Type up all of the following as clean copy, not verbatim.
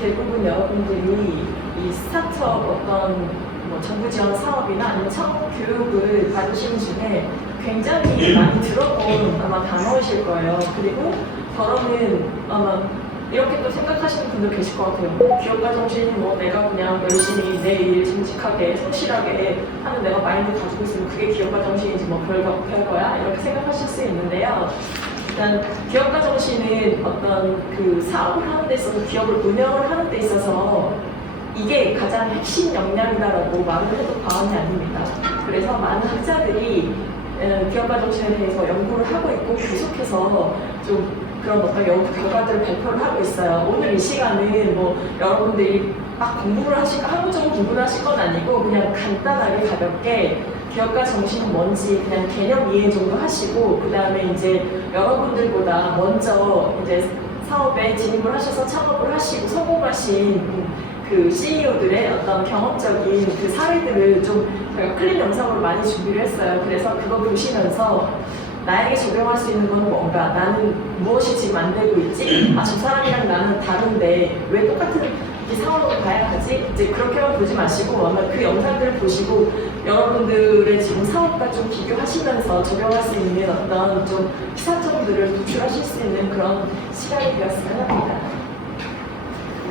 대부분 여러분들이 이 스타트업 어떤 뭐 정부 지원 사업이나 아니면 창업 교육을 받으시는 중에 굉장히 많이 들어본 아마 단어이실 거예요. 그리고 더러는 아마 이렇게 또 생각하시는 분도 계실 것 같아요. 기업가 정신이 뭐 내가 그냥 열심히 내 일 정직하게 성실하게 하는 내가 마인드 가지고 있으면 그게 기업가 정신이지 뭐 별거야 이렇게 생각하실 수 있는데요. 일단 기업가 정신은 어떤 그 사업을 하는 데 있어서 기업을 운영을 하는 데 있어서 이게 가장 핵심 역량이다라고 말을 해도 과언이 아닙니다. 그래서 많은 학자들이 기업가 정신에 대해서 연구를 하고 있고 계속해서 좀 그런 어떤 연구 결과들을 발표를 하고 있어요. 오늘 이 시간은 뭐 여러분들이 막 공부를 학문적으로 공부를 하실 건 아니고 그냥 간단하게 가볍게 기업가 정신은 뭔지 그냥 개념 이해 정도 하시고 그 다음에 이제 여러분들보다 먼저 이제 사업에 진입을 하셔서 창업을 하시고 성공하신 그 CEO들의 어떤 경험적인 그 사례들을 좀 저희가 클립 영상으로 많이 준비를 했어요. 그래서 그거 보시면서 나에게 적용할 수 있는 건 뭔가? 나는 무엇이 지금 만들고 있지? 아, 저 사람이랑 나는 다른데 왜 똑같은 이 상황으로 가야 하지? 이제 그렇게만 보지 마시고 아마 그 영상들을 보시고 여러분들의 지금 사업과 좀 비교하시면서 적용할 수 있는 어떤 좀 시사점들을 도출하실 수 있는 그런 시간이 되었으면 합니다.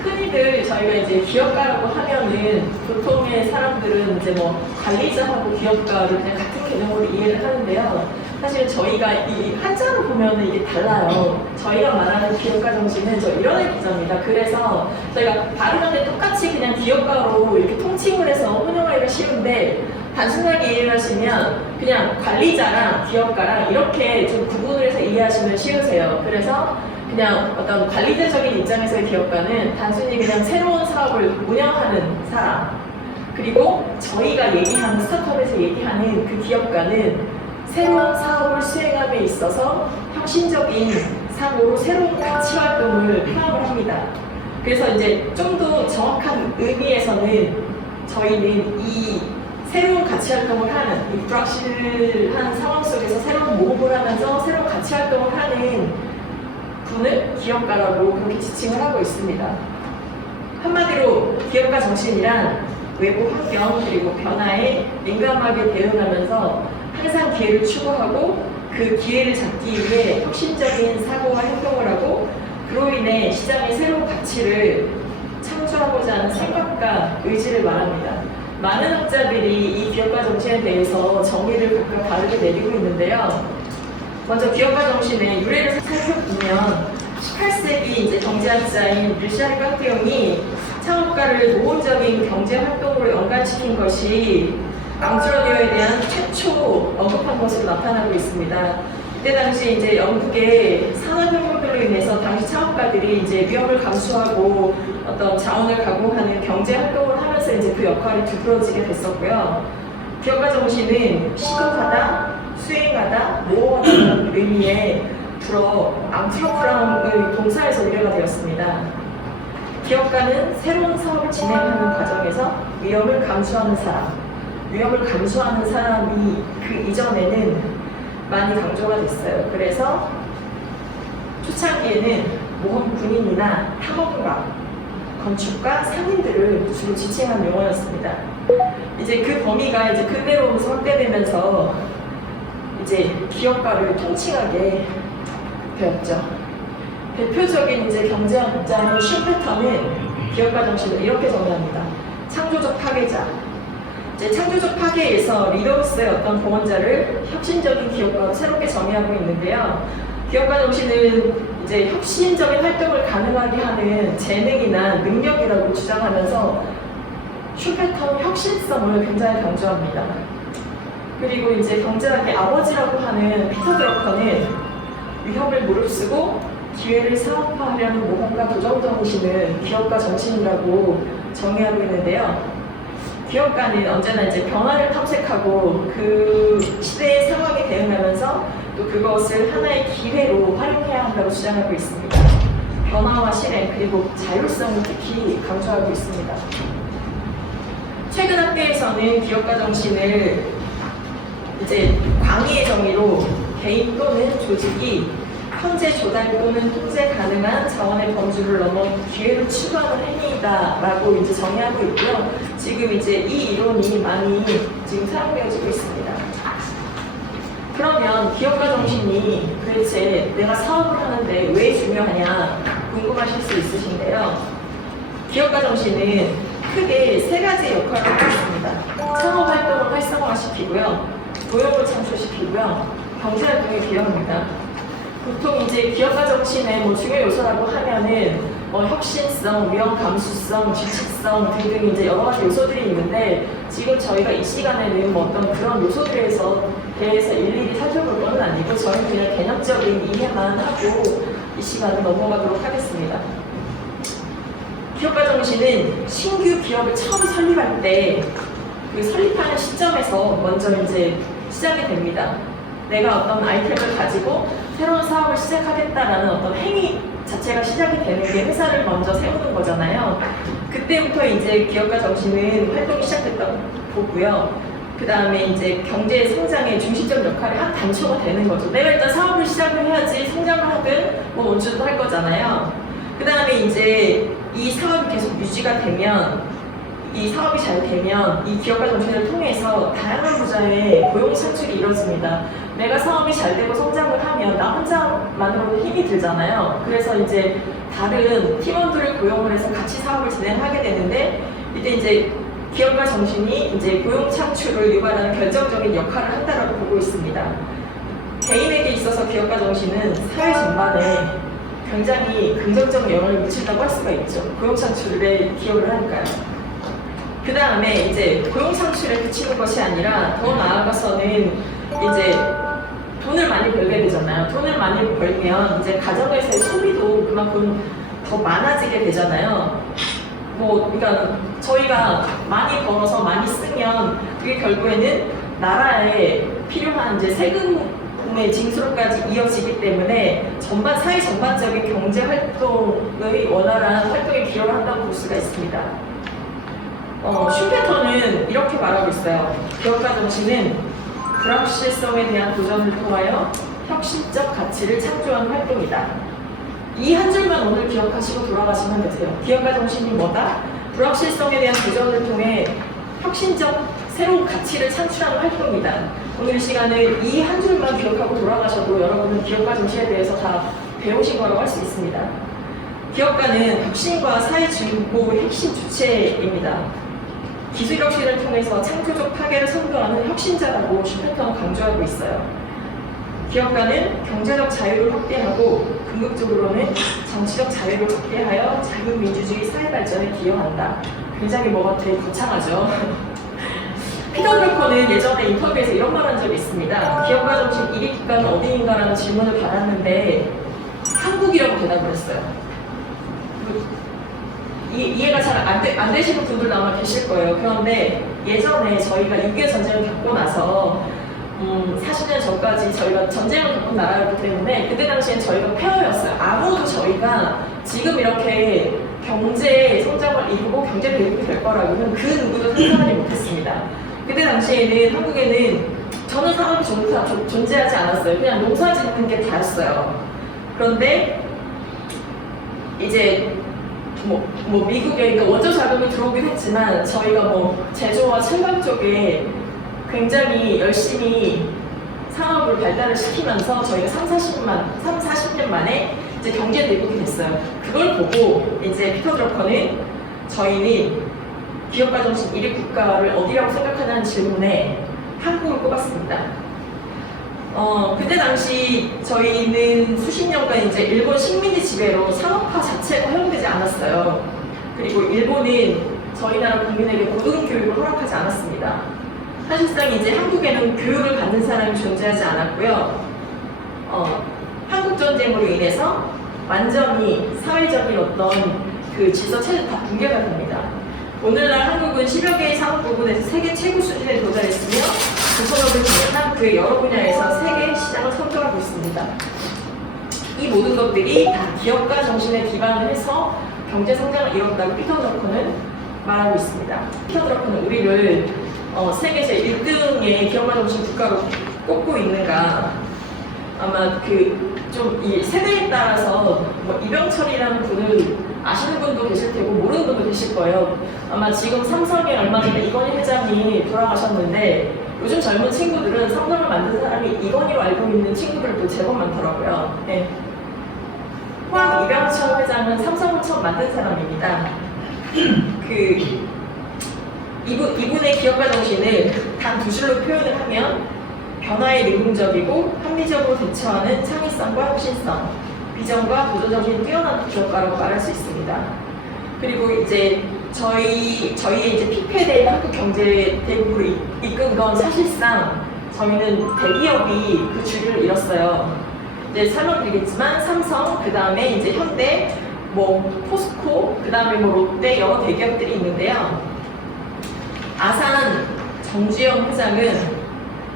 흔히들 저희가 이제 기업가라고 하면은 보통의 사람들은 이제 뭐 관리자하고 기업가를 그냥 같은 개념으로 이해를 하는데요. 사실 저희가 이 한자로 보면은 이게 달라요. 저희가 말하는 기업가 정신은 저 이런 의미입니다. 그래서 저희가 발음하는데 똑같이 그냥 기업가로 이렇게 통칭을 해서 혼용하기가 쉬운데 단순하게 이해를 하시면 그냥 관리자랑 기업가랑 이렇게 좀 구분을 해서 이해하시면 쉬우세요. 그래서 그냥 어떤 관리자적인 입장에서의 기업가는 단순히 그냥 새로운 사업을 운영하는 사람, 그리고 저희가 얘기하는 스타트업에서 얘기하는 그 기업가는 새로운 사업을 수행함에 있어서 혁신적인 사고로 새로운 가치 활동을 표현을 합니다. 그래서 이제 좀 더 정확한 의미에서는 저희는 이 새로운 가치 활동을 하는 이 불확실한 상황 속에서 새로운 모험을 하면서 새로운 가치 활동을 하는 분을 기업가라고 그렇게 지칭을 하고 있습니다. 한마디로 기업가 정신이란 외부 환경 그리고 변화에 민감하게 대응하면서 항상 기회를 추구하고 그 기회를 잡기 위해 혁신적인 사고와 행동을 하고 그로 인해 시장에 새로운 가치를 창조하고자 하는 생각과 의지를 말합니다. 많은 학자들이 이 기업가 정신에 대해서 정의를 각각 다르게 내리고 있는데요. 먼저 기업가 정신의 유래를 살펴보면 18세기 이제 경제학자인 르시아르 깡테용이 창업가를 모험적인 경제 활동으로 연관시킨 것이 앙트로디오에 대한 최초 언급한 것으로 나타나고 있습니다. 이때 당시 이제 영국의 산업혁명들로 인해서 당시 창업가들이 이제 위험을 감수하고 어떤 자원을 각오하는 경제 활동을 하면서 이제 그 역할이 두드러지게 됐었고요. 기업가 정신은 시도하다, 수행하다, 모험하다는 의미의 불어 앙트로프랑의 동사에서 유래가 되었습니다. 기업가는 새로운 사업을 진행하는 과정에서 위험을 감수하는 사람, 위험을 감수하는 사람이 그 이전에는 많이 강조가 됐어요. 그래서 초창기에는 모험 군인이나 탐험가, 건축가, 상인들을 주로 지칭한 용어였습니다. 이제 그 범위가 이제 근대로 오면서 확대되면서 이제 기업가를 통칭하게 되었죠. 대표적인 이제 경제학자인 슈페터는 기업가 정신을 이렇게 정의합니다. 창조적 파괴자. 이제 창조적 파괴에서 리더로서의 어떤 공헌자를 혁신적인 기업가로 새롭게 정의하고 있는데요. 기업가 정신은 이제 혁신적인 활동을 가능하게 하는 재능이나 능력이라고 주장하면서 슈페터는 혁신성을 굉장히 강조합니다. 그리고 이제 경제학의 아버지라고 하는 피터 드러커는 위협을 무릅쓰고 기회를 사업화하려는 모험가 도전 정신을 기업가 정신이라고 정의하고 있는데요. 기업가는 언제나 이제 변화를 탐색하고 그 시대의 상황에 대응하면서 또 그것을 하나의 기회로 활용해야 한다고 주장하고 있습니다. 변화와 실행 그리고 자율성을 특히 강조하고 있습니다. 최근 학계에서는 기업가 정신을 이제 광의의 정의로 개인 또는 조직이 현재 조달 또는 통제 가능한 자원의 범주를 넘어 기회를 추구하는 행위다라고 이제 정의하고 있고요. 지금 이제 이 이론이 많이 지금 사용되어지고 있습니다. 그러면 기업가 정신이 도대체 내가 사업을 하는데 왜 중요하냐 궁금하실 수 있으신데요. 기업가 정신은 크게 세 가지 역할을 하고 있습니다. 창업 활동을 활성화시키고요, 고용을 창출시키고요, 경제 활동에 기여합니다. 보통 이제 기업가 정신의 중요 요소라고 하면은 혁신성, 위험 감수성, 지식성 등등 이제 여러 가지 요소들이 있는데 지금 저희가 이 시간에는 어떤 그런 요소들에 대해서 일일이 살펴볼 건 아니고 저희는 그냥 개념적인 이해만 하고 이 시간을 넘어가도록 하겠습니다. 기업가 정신은 신규 기업을 처음 설립할 때 그 설립하는 시점에서 먼저 이제 시작이 됩니다. 내가 어떤 아이템을 가지고 새로운 사업을 시작하겠다라는 어떤 행위 자체가 시작이 되는 게 회사를 먼저 세우는 거잖아요. 그때부터 이제 기업가 정신은 활동이 시작됐다고 보고요. 그 다음에 이제 경제 성장의 중심적 역할의 한 단초가 되는 거죠. 내가 일단 사업을 시작을 해야지 성장을 하든 원주도 할 거잖아요. 그 다음에 이제 이 사업이 계속 유지가 되면, 이 사업이 잘 되면 이 기업가 정신을 통해서 다양한 분야의 고용 창출이 이루어집니다. 내가 사업이 잘 되고 성장을 하면 나 혼자만으로도 힘이 들잖아요. 그래서 이제 다른 팀원들을 고용을 해서 같이 사업을 진행하게 되는데, 이때 이제 기업가 정신이 이제 고용 창출을 유발하는 결정적인 역할을 한다고 보고 있습니다. 개인에게 있어서 기업가 정신은 사회 전반에 굉장히 긍정적인 영향을 미친다고 할 수가 있죠. 고용 창출에 기여를 하니까요. 그 다음에 이제 고용 창출에 그치는 것이 아니라 더 나아가서는 이제 돈을 많이 벌게 되잖아요. 돈을 많이 벌면 이제 가정에서의 소비도 그만큼 더 많아지게 되잖아요. 그러니까 저희가 많이 벌어서 많이 쓰면 그게 결국에는 나라에 필요한 이제 세금의 징수로까지 이어지기 때문에 사회 전반적인 경제 활동의 원활한 활동에 기여를 한다고 볼 수가 있습니다. 슈페터는 이렇게 말하고 있어요. 기업가 정신은 불확실성에 대한 도전을 통하여 혁신적 가치를 창조하는 활동이다. 이 한 줄만 오늘 기억하시고 돌아가시면 되세요. 기업가 정신이 뭐다? 불확실성에 대한 도전을 통해 혁신적 새로운 가치를 창출하는 활동이다. 오늘 시간을 이 한 줄만 기억하고 돌아가셔도 여러분은 기업가 정신에 대해서 다 배우신 거라고 할 수 있습니다. 기업가는 혁신과 사회 진보의 핵심 주체입니다. 기술 혁신을 통해서 창조적 파괴를 선도하는 혁신자라고 슈페터는 강조하고 있어요. 기업가는 경제적 자유를 확대하고 궁극적으로는 정치적 자유를 확대하여 자유민주주의 사회 발전에 기여한다. 굉장히 뭐가 되게 거창하죠. 피터 드러커는 예전에 인터뷰에서 이런 말 한 적이 있습니다. 기업가 정신 1위 국가는 어디인가라는 질문을 받았는데 한국이라고 대답을 했어요. 이해가 잘 안 되시는 분들도 아마 계실 거예요. 그런데 예전에 저희가 6.25 전쟁을 겪고 나서 40년 전까지 저희가 전쟁을 겪은 나라였기 때문에 그때 당시엔 저희가 폐허였어요. 아무도 저희가 지금 이렇게 경제 성장을 이루고 경제 대국이 될 거라고는 그 누구도 상상하지 못했습니다. 그때 당시에는 한국에는 전혀 산업이 존재하지 않았어요. 그냥 농사 짓는 게 다였어요. 그런데 이제 미국에 그러니까 원조 자금이 들어오긴 했지만 저희가 제조와 첨단 쪽에 굉장히 열심히 산업을 발달을 시키면서 저희가 40년 만에 이제 경제 대국이 됐어요. 그걸 보고 이제 피터 드러커는 저희는 기업가 정신 1위 국가를 어디라고 생각하냐는 질문에 한국을 꼽았습니다. 그때 당시 저희는 수십 년간 이제 일본 식민지 지배로 산업화 자체가 허용되지 않았어요. 그리고 일본은 저희 나라 국민에게 고등교육을 허락하지 않았습니다. 사실상 이제 한국에는 교육을 받는 사람이 존재하지 않았고요. 한국전쟁으로 인해서 완전히 사회적인 어떤 그 질서 체제가 다 붕괴가 됩니다. 오늘날 한국은 10여 개의 산업 부분에서 세계 최고 수준에 도달했으며 조선업을 비롯한 그 여러 분야에서 세계 시장을 선도하고 있습니다. 이 모든 것들이 다 기업가 정신에 기반을 해서 경제 성장을 이뤘다고 피터 드러커는 말하고 있습니다. 피터 드러커는 우리를 세계 제1등의 기업가 정신 국가로 꼽고 있는가, 아마 그 좀 이 세대에 따라서 뭐 이병철이라는 분을 아시는 분도 계실 테고 모르는 분도 계실 거예요. 아마 지금 삼성에 얼마 전에 이건희 회장이 돌아가셨는데 요즘 젊은 친구들은 삼성을 만든 사람이 이건희로 알고 있는 친구들도 제법 많더라고요. 네. 호황 이병철 회장은 삼성을 처음 만든 사람입니다. 이분의 기업가 정신을 단 두 줄로 표현을 하면 변화에 능동적이고 합리적으로 대처하는 창의성과 혁신성, 비전과 도전 정신이 뛰어난 기업가라고 말할 수 있습니다. 그리고 이제 저희의 이제 피페대 한국경제대국으로 이끈 건 사실상 저희는 대기업이 그 주류를 잃었어요. 이제 설명드리겠지만 삼성, 그 다음에 이제 현대, 뭐 포스코, 그 다음에 뭐 롯데 여러 대기업들이 있는데요. 아산 정주영 회장은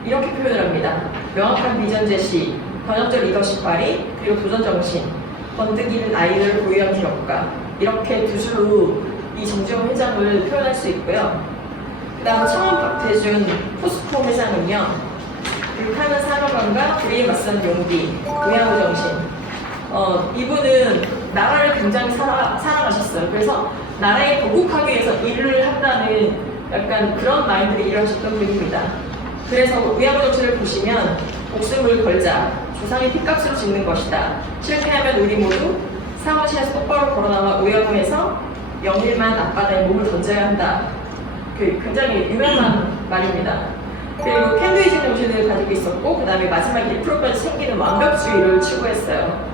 이렇게 표현을 합니다. 명확한 비전 제시, 번역적 리더십 발휘, 그리고 도전 정신, 번뜩이는 아이를 보유한 기업가, 이렇게 두 줄로 이 정주영 회장을 표현할 수 있고요. 그 다음 청원 박태준 포스코 회장은요. 불타는 산업안과 불의에 맞선 용기, 우양우 정신. 이분은 나라를 굉장히 사랑하셨어요. 그래서 나라에 보국하기 위해서 일을 한다는 약간 그런 마인드를 이루어졌던 분입니다. 그래서 우양우 정신을 보시면 목숨을 걸자, 조상의 핏값으로 짓는 것이다. 실패하면 우리 모두 사무실에서 똑바로 걸어나와 우양우에서 영일만 앞바다에 몸을 던져야 한다. 굉장히 유명한 말입니다. 그리고 캔드위즈 정신을 가지고 있었고, 그 다음에 마지막 1%까지 챙기는 완벽주의를 추구했어요.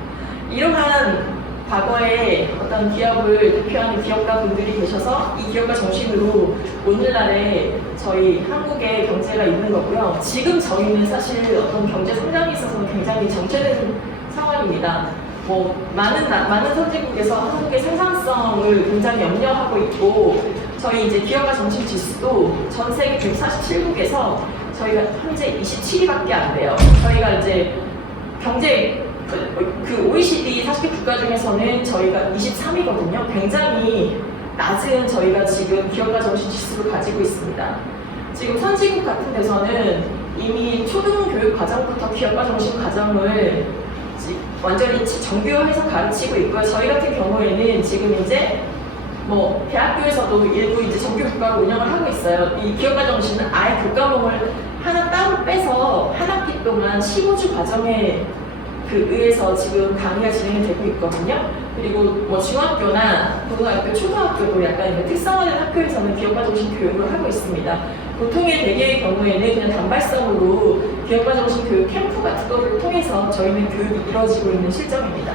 이러한 과거에 어떤 기업을 대표하는 기업가 분들이 계셔서 이 기업가 정신으로 오늘날에 저희 한국의 경제가 있는 거고요. 지금 저희는 사실 어떤 경제 성장에 있어서는 굉장히 정체된 상황입니다. 뭐 많은 선진국에서 한국의 생산성을 굉장히 염려하고 있고, 저희 이제 기업가 정신 지수도 전 세계 147국에서 저희가 현재 27위밖에 안 돼요. 저희가 이제 경제 그 OECD 40개 국가 중에서는 저희가 23위거든요. 굉장히 낮은 저희가 지금 기업가 정신 지수를 가지고 있습니다. 지금 선진국 같은 데서는 이미 초등교육 과정부터 기업가 정신 과정을 완전히 정교화해서 가르치고 있고요. 저희 같은 경우에는 지금 이제 뭐 대학교에서도 일부 이제 정규 교과를 운영을 하고 있어요. 이 기업가 정신은 아예 교과목을 하나 따로 빼서 한 학기 동안 15주 과정에 의해서 지금 강의가 진행이 되고 있거든요. 그리고 뭐 중학교나 고등학교, 초등학교도 약간 특성화된 학교에서는 기업가 정신 교육을 하고 있습니다. 보통의 대개의 경우에는 그냥 단발성으로 기업가 정신 교육 캠프 같은 거를 통해서 저희는 교육이 이루어지고 있는 실정입니다.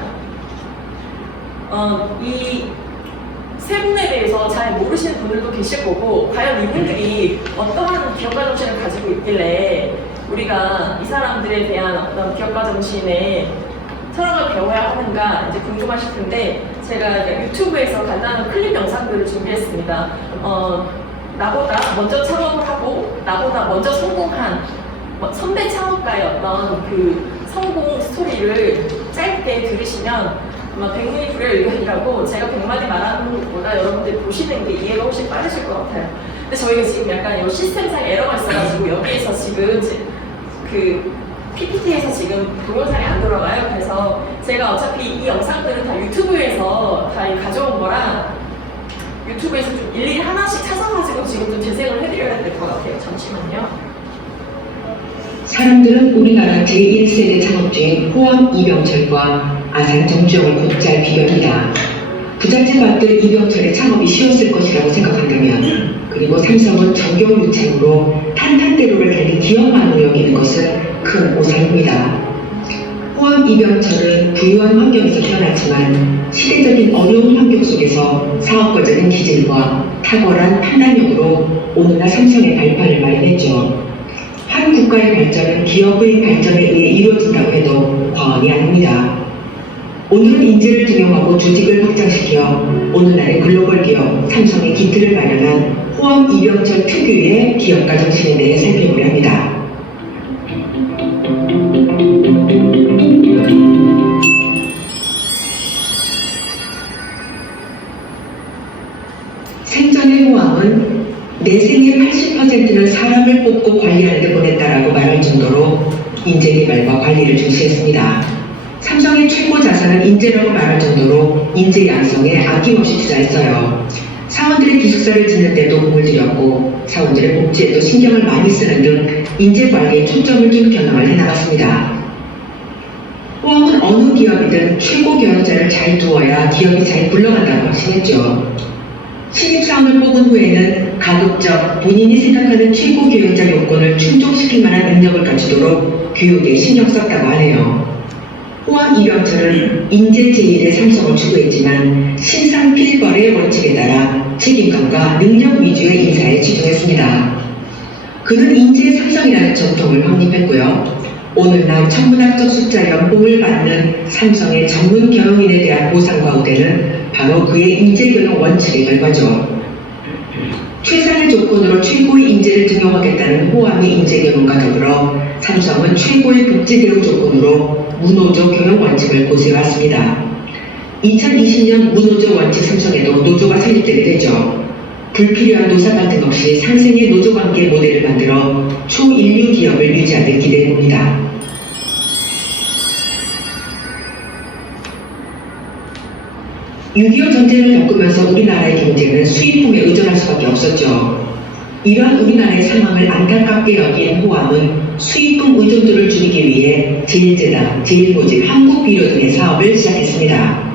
이 세 분에 대해서 잘 모르시는 분들도 계실 거고, 과연 이분들이 어떠한 기업가 정신을 가지고 있길래 우리가 이 사람들에 대한 어떤 기업가 정신의 철학을 배워야 하는가 이제 궁금하실 텐데, 제가 유튜브에서 간단한 클립 영상들을 준비했습니다. 나보다 먼저 창업을 하고 나보다 먼저 성공한 선배 창업가였던 그 성공 스토리를 짧게 들으시면 아마 백문이 불여일견이라고, 제가 100마디 말하는 것보다 여러분들이 보시는 게 이해가 훨씬 빠르실 것 같아요. 근데 저희가 지금 약간 이 시스템상 에러가 있어가지고 여기에서 지금 그 PPT에서 지금 동영상이 안 돌아가요. 그래서 제가 어차피 이 영상들은 다 유튜브에서 다 가져온 거라 유튜브에서 좀 일일이 하나씩 찾아가지고 지금 좀 재생을 해드려야 될 것 같아요. 잠시만요. 사람들은 우리나라 제1세대 창업주인 호황 이병철과 아산 정주영을 곧잘 비교합니다. 부잣집아들 이병철의 창업이 쉬웠을 것이라고 생각한다면, 그리고 삼성은 정경 유착으로 탄탄대로를 달린 기업만으로 여기는 것은 큰 오산입니다. 호황 이병철은 부유한 환경에서 태어났지만 시대적인 어려운 환경 속에서 사업가적인 기질과 탁월한 판단력으로 오늘날 삼성의 발판을 마련했죠. 한 국가의 발전은 기업의 발전에 의해 이루어진다고 해도 과언이 아닙니다. 오늘은 인재를 등용하고 조직을 확장시켜 오늘날의 글로벌 기업 삼성의 기틀을 마련한 호황 이병철 특유의 기업가 정신에 대해 살펴보려 합니다. 생전의 호황은 내 생의 80%를 사람을 뽑고 관리하는 데 보냈다라고 말할 정도로 인재개발과 관리를 중시했습니다. 삼성의 최고 자산은 인재라고 말할 정도로 인재 양성에 아낌없이 투자했어요. 사원들의 기숙사를 짓는 데도 공을 들였고 사원들의 복지에도 신경을 많이 쓰는 등 인재 관리에 초점을 둔 경영을 해나갔습니다. 호암은 어느 기업이든 최고 경영자를 잘 두어야 기업이 잘 굴러간다고 확신했죠. 신입사원을 뽑은 후에는 가급적 본인이 생각하는 최고 경영자 요건을 충족시킬 만한 능력을 갖추도록 교육에 신경 썼다고 하네요. 호암 이병철은 인재 제1의 삼성을 추구했지만 신상필벌의 원칙에 따라 책임감과 능력 위주의 인사에 집중했습니다. 그는 인재의 삼성이라는 전통을 확립했고요. 오늘날 천문학적 숫자 연봉을 받는 삼성의 전문 경영인에 대한 보상과 우대는 바로 그의 인재교육 원칙의 결과죠. 최상의 조건으로 최고의 인재를 등용하겠다는 호암의 인재교육과 더불어 삼성은 최고의 복지 대우 조건으로 무노조 경영 원칙을 고수해왔습니다. 2020년 무노조 원칙 삼성에도 노조가 설립되게 되죠. 불필요한 노사 갈등 없이 상생의 노조관계 모델을 만들어 초인류 기업을 유지하는 기대해봅니다. (6.25) 전쟁을 겪으면서 우리나라의 경제는 수입품에 의존할 수밖에 없었죠. 이러한 우리나라의 상황을 안타깝게 여긴 호암은 수입품 의존도를 줄이기 위해 제일제당, 제일모직, 한국비료 등의 사업을 시작했습니다.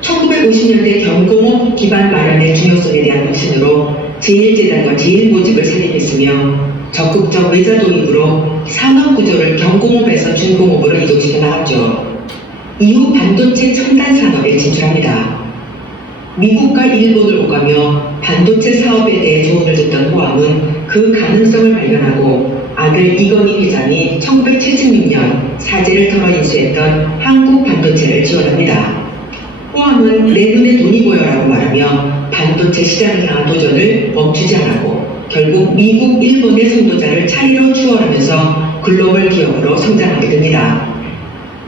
1950년대 경공업 기반 마련의 중요성에 대한 확신으로 제일제당과 제일모직을 설립했으며 적극적 외자 도입으로 산업구조를 경공업에서 중공업으로 이동시켜 나갔죠. 이후 반도체 첨단 산업에 진출합니다. 미국과 일본을 오가며 반도체 사업에 대해 조언을 듣던 호암은 그 가능성을 발견하고 아들 이건희 회장이 1976년 사재를 털어 인수했던 한국 반도체를 지원합니다. 호암은 내 눈에 돈이 보여라고 말하며 반도체 시장을 향한 도전을 멈추지 않았고 결국 미국, 일본의 선도자를 차례로 추월하면서 글로벌 기업으로 성장하게 됩니다.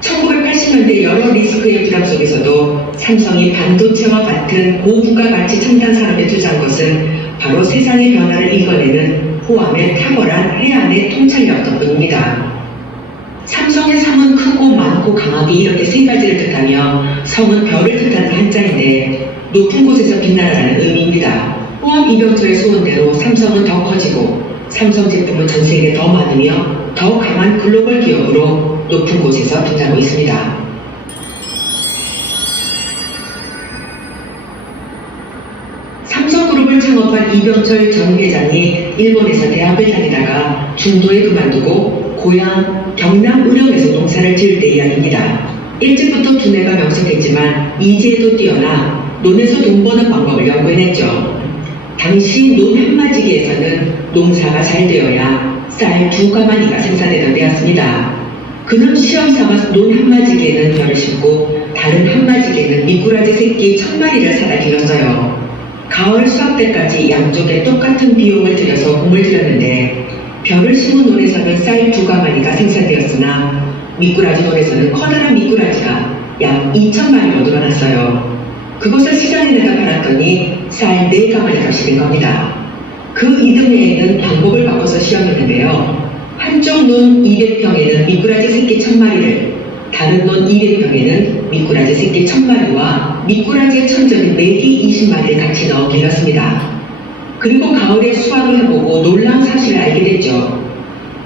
1980년대 여러 리스크의 부담 속에서도 삼성이 반도체와 같은 고부가 가치 첨단 산업에 투자한 것은 바로 세상의 변화를 이겨내는 호암의 탁월한 해안의 통찰력 덕분입니다. 삼성의 삼은 크고 많고 강하게 이렇게 세 가지를 뜻하며 성은 별을 뜻하는 한자인데 높은 곳에서 빛나라는 의미입니다. 호암 이병철의 소원대로 삼성은 더 커지고 삼성 제품은 전 세계에 더 많으며 더 강한 글로벌 기업으로 높은 곳에서 빛나고 있습니다. 삼성그룹을 창업한 이병철 전 회장이 일본에서 대학을 다니다가 중도에 그만두고 고향 경남 의령에서 농사를 지을 때 이야기입니다. 일찍부터 두뇌가 명석했지만 이지에도 뛰어나 논에서 돈 버는 방법을 연구해냈죠. 당시 논 한마지기에서는 농사가 잘 되어야 쌀 2가마니가 생산되던 때였습니다. 그는 시험 삼아 논 한마지기에는 벼를 심고 다른 한마지기에는 미꾸라지 새끼 1000마리를 사다 길렀어요. 가을 수확 때까지 양쪽에 똑같은 비용을 들여서 공을 들였는데 벼를 심은 논에서는 쌀 2가마니가 생산되었으나 미꾸라지 논에서는 커다란 미꾸라지가 약 2000마리로 늘어났어요. 그것을 시장에 내다 팔았더니 쌀 4가마니 값이 된 겁니다. 그 이듬해에는 방법을 바꿔서 시험했는데요. 한쪽 논 200평에는 미꾸라지 새끼 1000마리를, 다른 논 200평에는 미꾸라지 새끼 1000마리와 미꾸라지의 천적인 메기 20마리를 같이 넣어 길렀습니다. 그리고 가을에 수확을 해보고 놀라운 사실을 알게 됐죠.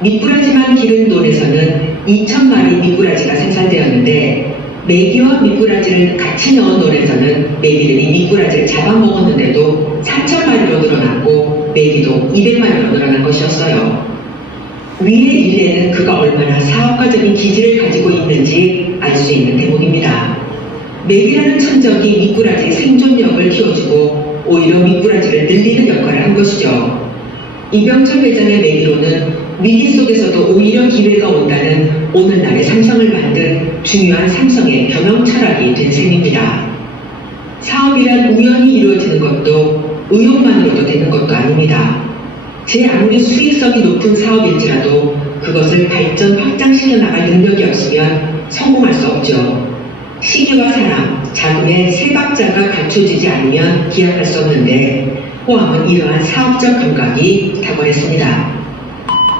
미꾸라지만 기른 논에서는 2000마리 미꾸라지가 생산되었는데 메기와 미꾸라지를 같이 넣은 논에서는 메기들이 미꾸라지를 잡아먹었는데도 3000마리로 늘어났고 메기도 200마리로 늘어난 것이었어요. 위의 일례는 그가 얼마나 사업가적인 기질을 가지고 있는지 알 수 있는 대목입니다. 메기라는 천적이 미꾸라지의 생존력을 키워주고 오히려 미꾸라지를 늘리는 역할을 한 것이죠. 이병철 회장의 메기로는 위기 속에서도 오히려 기회가 온다는 오늘날의 삼성을 만든 중요한 삼성의 경영 철학이 된 셈입니다. 사업이란 우연히 이루어지는 것도 의욕만으로도 되는 것도 아닙니다. 제 아무리 수익성이 높은 사업일지라도 그것을 발전 확장시켜 나갈 능력이 없으면 성공할 수 없죠. 시기와 사람, 자금의 세 박자가 갖춰지지 않으면 기약할 수 없는데 호암은 이러한 사업적 감각이 탁월했습니다.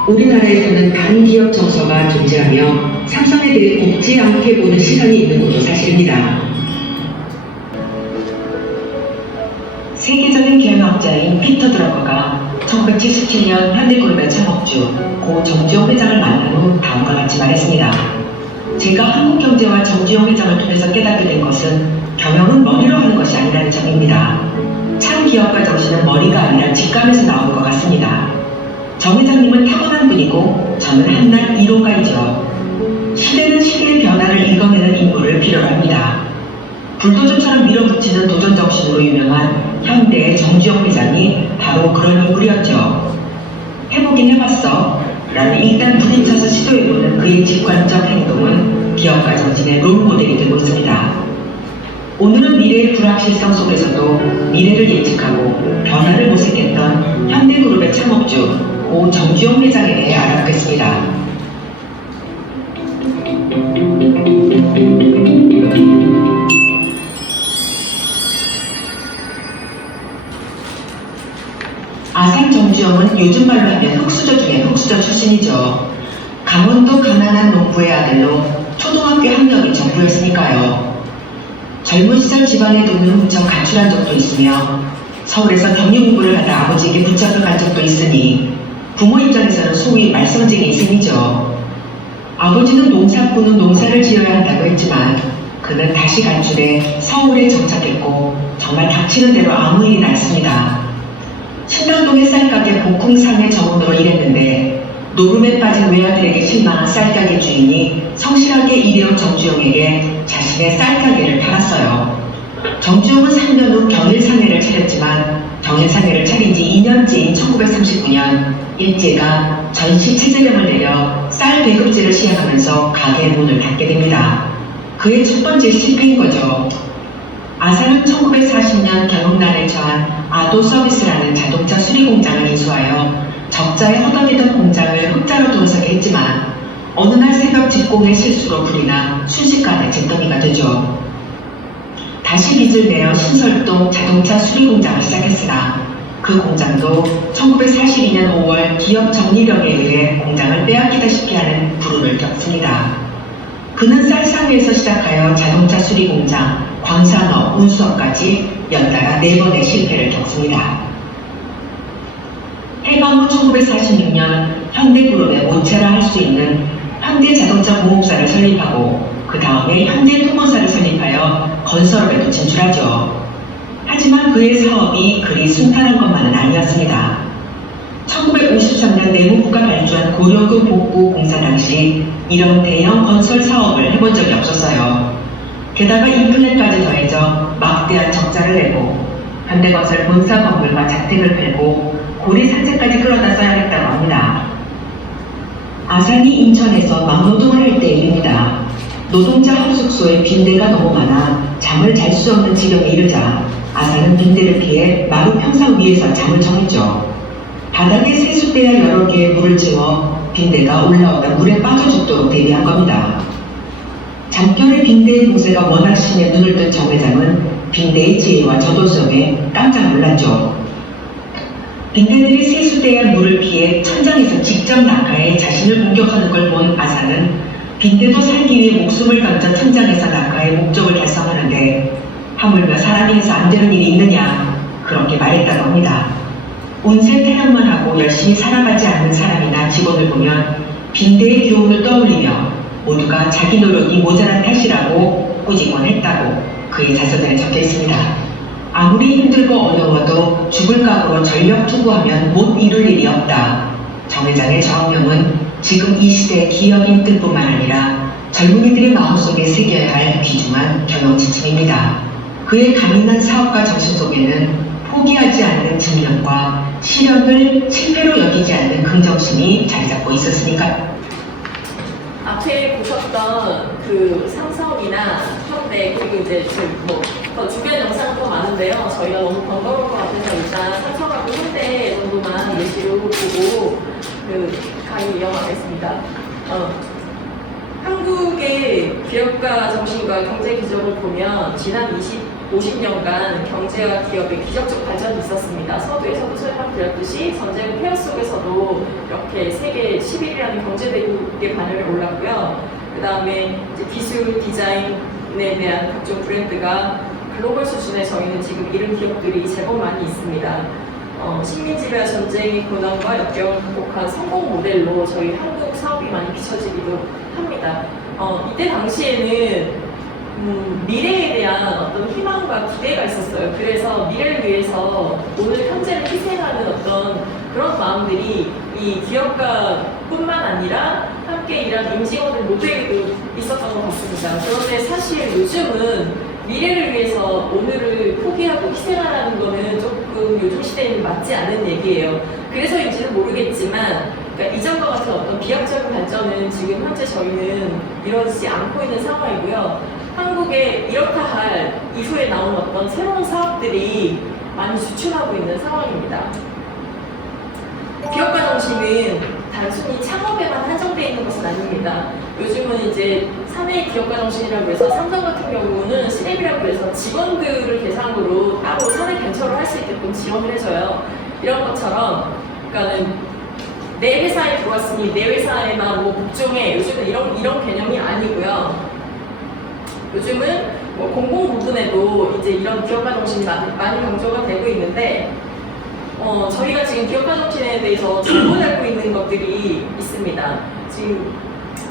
우리나라에서는 반기업 정서가 존재하며 삼성에 대해 곱지 않게 보는 시선이 있는 것도 사실입니다. 세계적인 경영학자인 피터 드러거가 1977년 현대그룹의 창업주 고 정주영 회장을 만난 후 다음과 같이 말했습니다. 제가 한국경제와 정주영 회장을 통해서 깨닫게 된 것은 경영은 머리로 하는 것이 아니라는 점입니다. 참 기업가 정신은 머리가 아니라 직감에서 나오는 것 같습니다. 정 회장님은 타고난 분이고 저는 한낱 이론가이죠. 시대는 시대의 변화를 읽어내는 인물을 필요로 합니다. 불도저처럼 밀어붙이는 도전 정신으로 유명한 현대의 정주영 회장이 바로 그런 인물이었죠. 해보긴 해봤어 라는 일단 부딪혀서 시도해보는 그의 직관적 행동은 기업가 정신의 롤모델이 되고 있습니다. 오늘은 미래의 불확실성 속에서도 미래를 예측하고 변화를 모색했던 현대그룹의 창업주 고 정주영 회장에 대해 알아보겠습니다. 아산 정주영은 요즘 말로 하면 흑수저 중에 흑수저 출신이죠. 강원도 가난한 농부의 아들로 초등학교 학력이 전부였으니까요. 젊은 시절 집안의 돈을 훔쳐 가출한 적도 있으며 서울에서 경리 공부를 하다 아버지에게 붙잡혀 간 적도 있으니 부모 입장에서는 소위 말썽쟁이 셈이죠. 아버지는 농사꾼은 농사를 지어야 한다고 했지만 그는 다시 가출해 서울에 정착했고 정말 닥치는 대로 아무 일이나 했습니다. 신당동의 쌀가게 복흥상의 점원으로 일했는데 노름에 빠진 외아들에게 실망한 쌀가게 주인이 성실하게 일해온 정주영에게 자신의 쌀가게를 팔았어요. 정주영은 3년 후 경일상회를 차렸지만 경일상회를 차린 지 2년째인 1939년 일제가 전시체제령을 내려 쌀 배급제를 시행하면서 가게의 문을 닫게 됩니다. 그의 첫 번째 실패인 거죠. 아산은 1940년 경영난에 처한 아도 서비스라는 자동차 수리 공장을 인수하여 적자에 허덕이던 공장을 흑자로 돌아서게 했지만 어느 날 새벽 직공의 실수로 불이 나 순식간에 잿더미가 되죠. 다시 빚을 내어 신설동 자동차 수리 공장을 시작했으나 그 공장도 1942년 5월 기업 정리령에 의해 공장을 빼앗기다시피 하는 불운을 겪습니다. 그는 쌀상회에서 시작하여 자동차 수리 공장, 광산업, 운수업까지 연달아 4번의 실패를 겪습니다. 해방 후 1946년 현대그룹의 모체라 할 수 있는 현대자동차 공업사를 설립하고 그 다음에 현대통운사를 설립하여 건설업에도 진출하죠. 하지만 그의 사업이 그리 순탄한 것만은 아니었습니다. 1953년 내무부가 발주한 고려그 복구 공사 당시 이런 대형 건설 사업을 해본 적이 없었어요. 게다가 인플레까지 더해져 막대한 적자를 내고 현대건설 본사 건물과 자택을 팔고 고리 산재까지 끌어다 써야겠다고 합니다. 아산이 인천에서 막노동을 할 때의 일입니다. 노동자 합숙소에 빈대가 너무 많아 잠을 잘 수 없는 지경에 이르자 아산은 빈대를 피해 마루 평상 위에서 잠을 청했죠. 바닥에 세숫대야 여러 개의 물을 채워 빈대가 올라오다 물에 빠져 죽도록 대비한 겁니다. 잠결에 빈대의 공세가 워낙 심해 눈을 뜬 정 회장은 빈대의 지혜와 저도성에 깜짝 놀랐죠. 빈대들이 세숫대야 물을 피해 천장에서 직접 낙하해 자신을 공격하는 걸 본 아산은 빈대도 살기 위해 목숨을 던져 천장에서 낙하해 목적을 달성하는데 하물며 사람이 해서 안 되는 일이 있느냐 그렇게 말했다고 합니다. 운세 타령만 하고 열심히 살아가지 않는 사람이나 직원을 보면 빈대의 교훈을 떠올리며 모두가 자기 노력이 모자란 탓이라고 꾸짖곤 했다고 그의 자서전에 적혀 있습니다. 아무리 힘들고 어려워도 죽을 각오로 전력 투구하면 못 이룰 일이 없다. 정 회장의 저항명은 지금 이 시대의 기업인 뜻뿐만 아니라 젊은이들의 마음속에 새겨야 할 귀중한 경영 지침입니다. 그의 강인한 사업가 정신 속에는 포기하지 않는执念과 실현을 실패로 여기지 않는 긍정심이 자리 잡고 있었으니까. 앞에 보셨던 그 삼성이나 현대 그리고 이제 지금 더 주변 영상은 더 많은데요. 저희가 너무 번거로운 것 같아서 일단 삼성하고 현대 정도만 예시로 보고 그 강의 이어가겠습니다. 한국의 기업가 정신과 경제 기적을 보면 지난 50년간 경제와 기업의 기적적 발전이 있었습니다. 서두에서도 설명드렸듯이 전쟁 폐허 속에서도 이렇게 세계 11위라는 경제대국의 반열에 올랐고요. 그 다음에 기술, 디자인에 대한 각종 브랜드가 글로벌 수준의 저희는 지금 이런 기업들이 제법 많이 있습니다. 식민지배 전쟁의 고난과 역경을 극복한 성공 모델로 저희 한국 사업이 많이 비춰지기도 합니다. 이때 당시에는 미래에 대한 어떤 희망과 기대가 있었어요. 그래서 미래를 위해서 오늘 현재를 희생하는 어떤 그런 마음들이 이 기업가뿐만 아니라 함께 일하는 임직원들 모두에게도 있었던 것 같습니다. 그런데 사실 요즘은 미래를 위해서 오늘을 포기하고 희생하라는 거는 조금 요즘 시대에는 맞지 않은 얘기예요. 그래서인지는 모르겠지만 그러니까 이전과 같은 어떤 비약적인 발전은 지금 현재 저희는 이루어지지 않고 있는 상황이고요. 한국에 이렇다 할 이후에 나온 어떤 새로운 사업들이 많이 주춤하고 있는 상황입니다. 기업가 정신은 단순히 창업에만 한정되어 있는 것은 아닙니다. 요즘은 이제 사내 기업가 정신이라고 해서 삼성 같은 경우는 시랩이라고 해서 직원들을 대상으로 따로 사내 벤처를 할 수 있게끔 지원을 해줘요. 이런 것처럼 그러니까는 내 회사에 들어왔으니 내 회사에만 뭐 복종해. 요즘은 이런 개념이 아니고요. 요즘은 뭐 공공 부분에도 이제 이런 기업가 정신이 많이 강조가 되고 있는데 저희가 지금 기업가 정신에 대해서 잘못 알고 있는 것들이 있습니다. 지금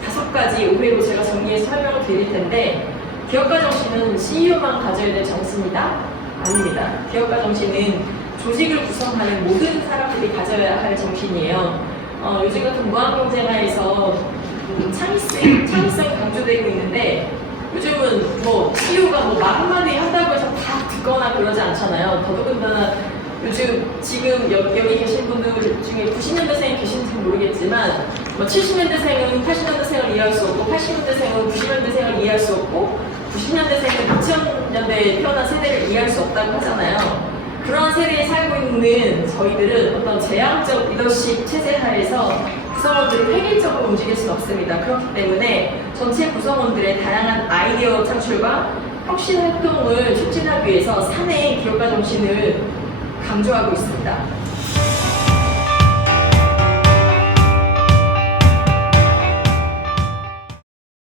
5가지 오해로 제가 정리해서 설명을 드릴 텐데 기업가 정신은 CEO만 가져야 될 정신이다? 아닙니다. 기업가 정신은 조직을 구성하는 모든 사람들이 가져야 할 정신이에요. 요즘 같은 무한경쟁하에서 창의성이 강조되고 있는데 요즘은 뭐 CEO가 뭐 말 한마디 한다고 해서 다 듣거나 그러지 않잖아요. 더더군다나 요즘 지금 여기 계신 분들 중에 90년대생이 계신지 모르겠지만 뭐 70년대생은 80년대생을 이해할 수 없고 80년대생은 90년대생을 이해할 수 없고 90년대생은 2000년대에 태어난 세대를 이해할 수 없다고 하잖아요. 그런 세대에 살고 있는 저희들은 어떤 제한적 리더십 체제 하에서 구성원들을 획일적으로 움직일 수는 없습니다. 그렇기 때문에 전체 구성원들의 다양한 아이디어 창출과 혁신 활동을 촉진하기 위해서 사내 기업가 정신을 강조하고 있습니다.